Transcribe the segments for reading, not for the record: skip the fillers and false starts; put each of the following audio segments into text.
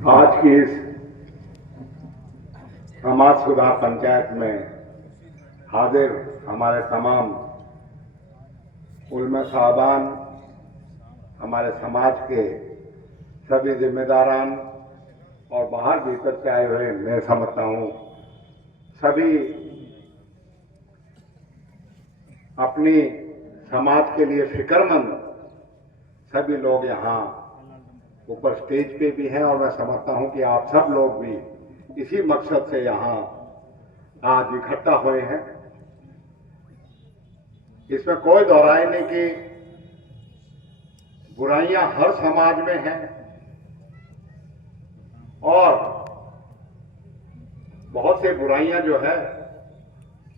आज की इस समाज सुधार पंचायत में हाजिर हमारे तमाम उलमा साहबान, हमारे समाज के सभी जिम्मेदारान और बाहर भीतर से आए हुए, मैं समझता हूं सभी अपनी समाज के लिए फिक्रमंद सभी लोग यहाँ ऊपर स्टेज पे भी हैं, और मैं समझता हूं कि आप सब लोग भी इसी मकसद से यहाँ आज इकट्ठा हुए हैं। इसमें कोई दोहराई नहीं कि बुराइयां हर समाज में हैं और बहुत सी बुराइयां जो है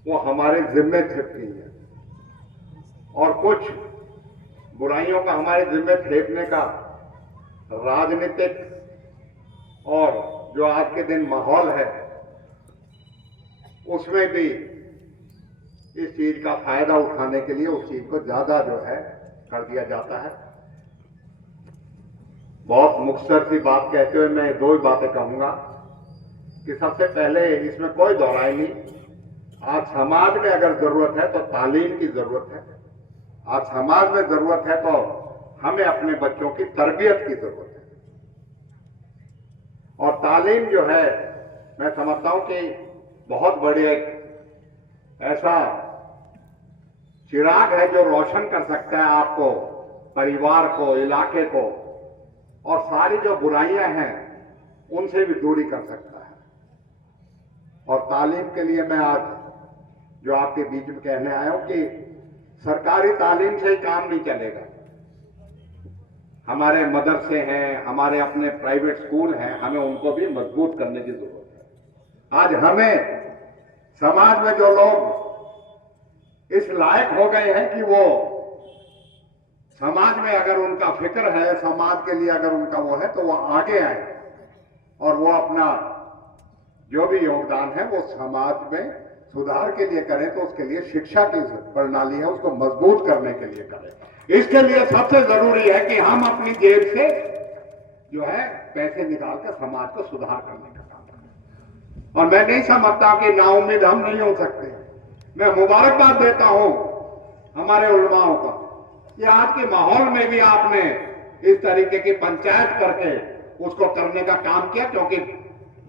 वो हमारे जिम्मे थेपती हैं, और कुछ बुराइयों का हमारे जिम्मे थेपने का राजनीतिक और जो आज के दिन माहौल है उसमें भी इस चीज का फायदा उठाने के लिए उस चीज को ज्यादा जो है कर दिया जाता है। बहुत मुख्तसर सी बात कहते हुए मैं दो ही बातें कहूंगा कि सबसे पहले इसमें कोई दोहराई नहीं, आज समाज में अगर जरूरत है तो तालीम की जरूरत है। आज समाज में जरूरत है तो हमें अपने बच्चों की तरबियत की जरूरत है, और तालीम जो है मैं समझता हूं कि बहुत बड़े एक ऐसा चिराग है जो रोशन कर सकता है आपको, परिवार को, इलाके को, और सारी जो बुराइयां हैं उनसे भी दूरी कर सकता है। और तालीम के लिए मैं आज जो आपके बीच में कहने आया हूं कि सरकारी तालीम से ही काम नहीं चलेगा। हमारे मदरसे हैं, हमारे अपने प्राइवेट स्कूल हैं, हमें उनको भी मजबूत करने की जरूरत है। आज हमें समाज में जो लोग इस लायक हो गए हैं कि वो समाज में अगर उनका फिक्र है, समाज के लिए अगर उनका वो है, तो वो आगे आए और वो अपना जो भी योगदान है वो समाज में सुधार के लिए करें, तो उसके लिए शिक्षा की प्रणाली है उसको मजबूत करने के लिए करें। इसके लिए सबसे जरूरी है कि हम अपनी जेब से जो है पैसे निकालकर समाज को सुधार करने का काम करें। और मैं नहीं समझता कि नाउम्मीद हम नहीं हो सकते। मैं मुबारकबाद देता हूं हमारे उलमाओं का कि आज के माहौल में भी आपने इस तरीके की पंचायत करके उसको करने का काम किया, क्योंकि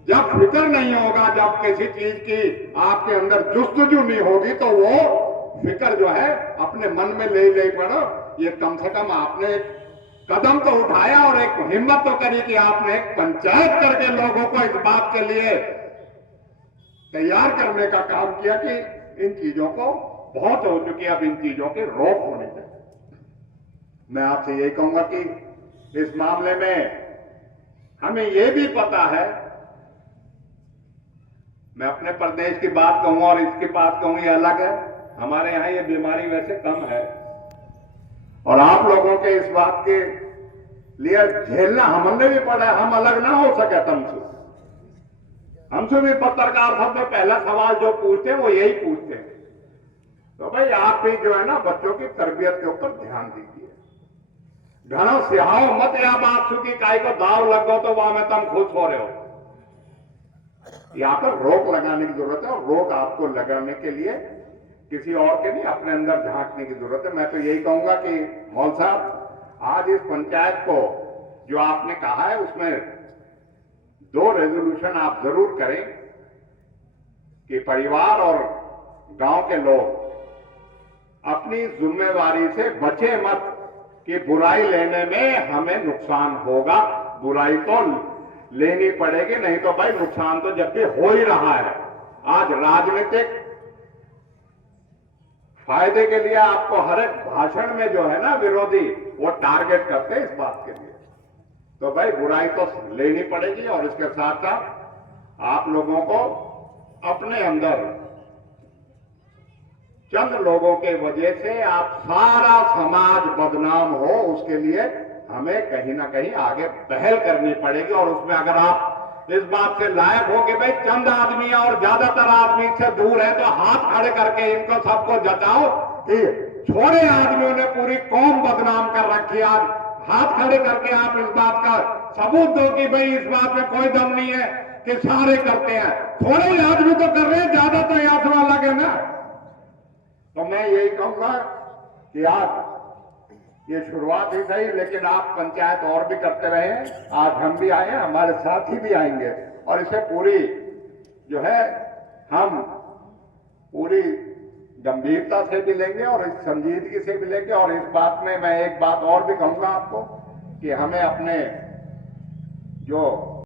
जब फिक्र नहीं होगा, जब किसी चीज की आपके अंदर जुस्तजू नहीं होगी, तो वो फिक्र जो है अपने मन में ले पड़ो। ये कम से कम आपने एक कदम तो उठाया और एक हिम्मत तो करी कि आपने एक पंचायत करके लोगों को इस बात के लिए तैयार करने का काम किया कि इन चीजों को बहुत हो चुकी है, अब इन चीजों की रोक होनी चाहिए। मैं आपसे यही कहूंगा कि इस मामले में हमें यह भी पता है, मैं अपने प्रदेश की बात कहूं और इसकी बात कहूं ये अलग है, हमारे यहां ये बीमारी वैसे कम है, और आप लोगों के इस बात के लिए झेलना हमने भी पड़ा है। हम अलग ना हो सके हमसे भी पत्रकार सबसे पहला सवाल जो पूछते हैं वो यही पूछते हैं, तो भाई आप भी जो है ना बच्चों की तरबियत के ऊपर ध्यान दीजिए। घणो सिहाओ मत या बात सुखी काई को दाव लगो तो वहां में तुम खुश हो रहे हो। यहां पर रोक लगाने की जरूरत है, और रोक आपको लगाने के लिए किसी और के नहीं, अपने अंदर झांकने की जरूरत है। मैं तो यही कहूंगा कि मौल साहब आज इस पंचायत को जो आपने कहा है उसमें 2 रेजोल्यूशन आप जरूर करें कि परिवार और गांव के लोग अपनी जिम्मेवारी से बचे मत कि बुराई लेने में हमें नुकसान होगा। बुराई तो लेनी पड़ेगी, नहीं तो भाई नुकसान तो जब भी हो ही रहा है। आज राजनीतिक फायदे के लिए आपको हर एक भाषण में जो है ना विरोधी वो टारगेट करते हैं इस बात के लिए, तो भाई बुराई तो लेनी पड़ेगी। और इसके साथ साथ आप लोगों को अपने अंदर चंद लोगों के वजह से आप सारा समाज बदनाम हो, उसके लिए हमें कहीं ना कहीं आगे पहल करनी पड़ेगी। और उसमें अगर आप इस बात से लायक हो कि भाई चंद आदमी और ज्यादातर आदमी से दूर है, तो हाथ खड़े करके इनको सबको जताओ कि छोड़े आदमियों ने पूरी कौम बदनाम कर रखी। आज हाथ खड़े करके आप इस बात का सबूत दो कि भाई इस बात में कोई दम नहीं है कि सारे करते हैं, थोड़े ही आदमी तो कर रहे हैं, ज्यादा तो याद अलग है ना। तो मैं यही कहूंगा कि आज ये शुरुआत ही सही, लेकिन आप पंचायत और भी करते रहे। आज हम भी आए हैं, हमारे साथी भी आएंगे और इसे पूरी जो है हम पूरी गंभीरता से भी लेंगे और इस संजीदगी से भी लेंगे। और इस बात में मैं एक बात और भी कहूंगा आपको कि हमें अपने जो